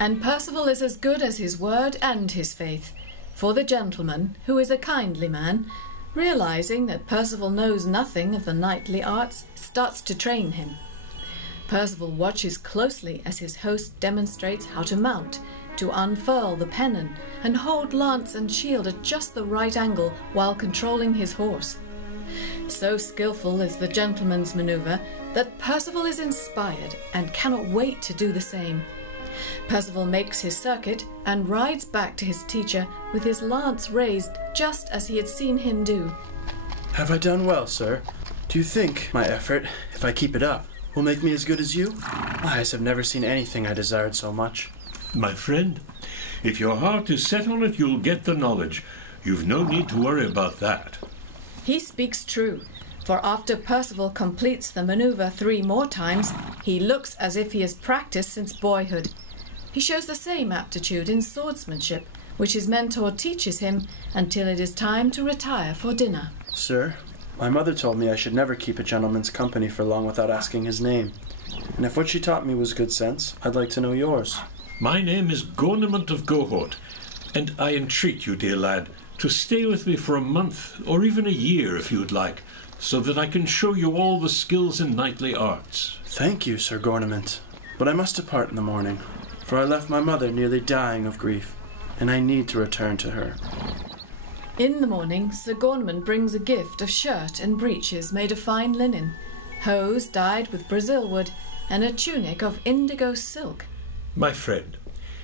And Perceval is as good as his word and his faith, for the gentleman, who is a kindly man, realizing that Perceval knows nothing of the knightly arts, starts to train him. Perceval watches closely as his host demonstrates how to mount, to unfurl the pennon, and hold lance and shield at just the right angle while controlling his horse. So skillful is the gentleman's maneuver that Perceval is inspired and cannot wait to do the same. Perceval makes his circuit and rides back to his teacher with his lance raised just as he had seen him do. Have I done well, sir? Do you think my effort, if I keep it up, will make me as good as you? My eyes have never seen anything I desired so much. My friend, if your heart is set on it, you'll get the knowledge. You've no need to worry about that. He speaks true, for after Perceval completes the maneuver 3 more times, he looks as if he has practiced since boyhood. He shows the same aptitude in swordsmanship, which his mentor teaches him until it is time to retire for dinner. Sir, my mother told me I should never keep a gentleman's company for long without asking his name. And if what she taught me was good sense, I'd like to know yours. My name is Gornament of Gohort, and I entreat you, dear lad, to stay with me for a month, or even a year if you'd like, so that I can show you all the skills in knightly arts. Thank you, Sir Gornament, but I must depart in the morning, for I left my mother nearly dying of grief, and I need to return to her. In the morning, Sir Gornament brings a gift of shirt and breeches made of fine linen, hose dyed with Brazil wood, and a tunic of indigo silk. My friend,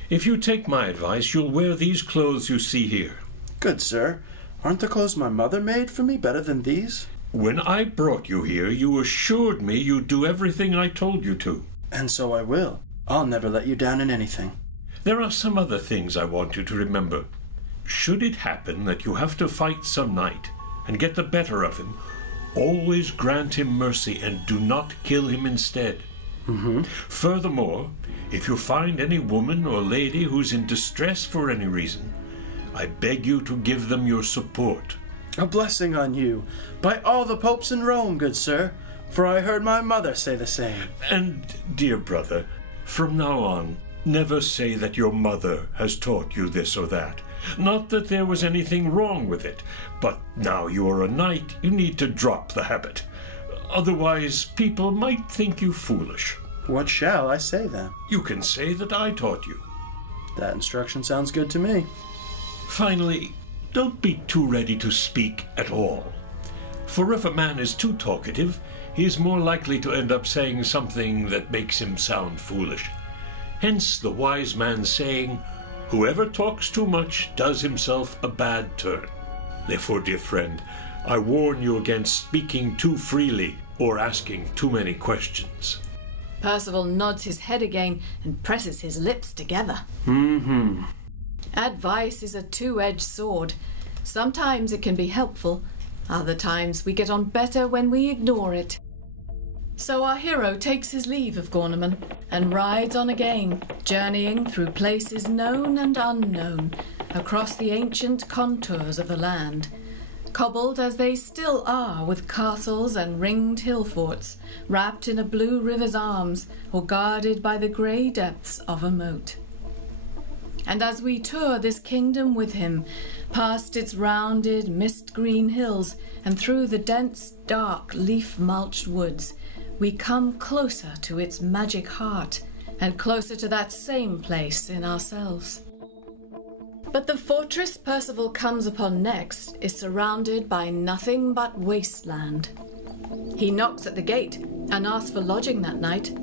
if you take my advice, you'll wear these clothes you see here. Good, sir. Aren't the clothes my mother made for me better than these? When I brought you here, you assured me you'd do everything I told you to. And so I will. I'll never let you down in anything. There are some other things I want you to remember. Should it happen that you have to fight some knight and get the better of him, always grant him mercy and do not kill him instead. Furthermore, if you find any woman or lady who's in distress for any reason, I beg you to give them your support. A blessing on you, by all the popes in Rome, good sir, for I heard my mother say the same. And, dear brother, from now on, never say that your mother has taught you this or that. Not that there was anything wrong with it, but now you are a knight, you need to drop the habit. Otherwise, people might think you foolish. What shall I say then? You can say that I taught you. That instruction sounds good to me. Finally, don't be too ready to speak at all. For if a man is too talkative, he is more likely to end up saying something that makes him sound foolish. Hence the wise man's saying, whoever talks too much does himself a bad turn. Therefore, dear friend, I warn you against speaking too freely or asking too many questions. Perceval nods his head again and presses his lips together. Advice is a two-edged sword. Sometimes it can be helpful, other times we get on better when we ignore it. So our hero takes his leave of Gornament and rides on again, journeying through places known and unknown, across the ancient contours of the land, cobbled as they still are with castles and ringed hill forts, wrapped in a blue river's arms or guarded by the grey depths of a moat. And as we tour this kingdom with him, past its rounded, mist-green hills and through the dense, dark, leaf-mulched woods, we come closer to its magic heart and closer to that same place in ourselves. But the fortress Perceval comes upon next is surrounded by nothing but wasteland. He knocks at the gate and asks for lodging that night.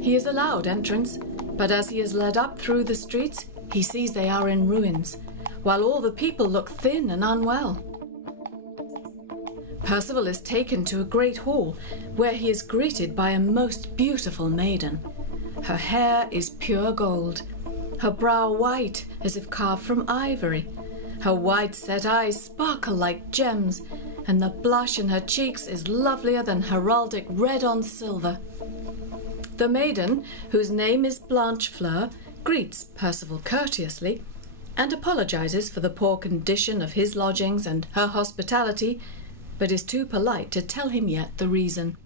He is allowed entrance, but as he is led up through the streets, he sees they are in ruins, while all the people look thin and unwell. Perceval is taken to a great hall, where he is greeted by a most beautiful maiden. Her hair is pure gold, her brow white as if carved from ivory. Her wide-set eyes sparkle like gems, and the blush in her cheeks is lovelier than heraldic red on silver. The maiden, whose name is Blanchefleur, greets Perceval courteously and apologizes for the poor condition of his lodgings and her hospitality, but is too polite to tell him yet the reason.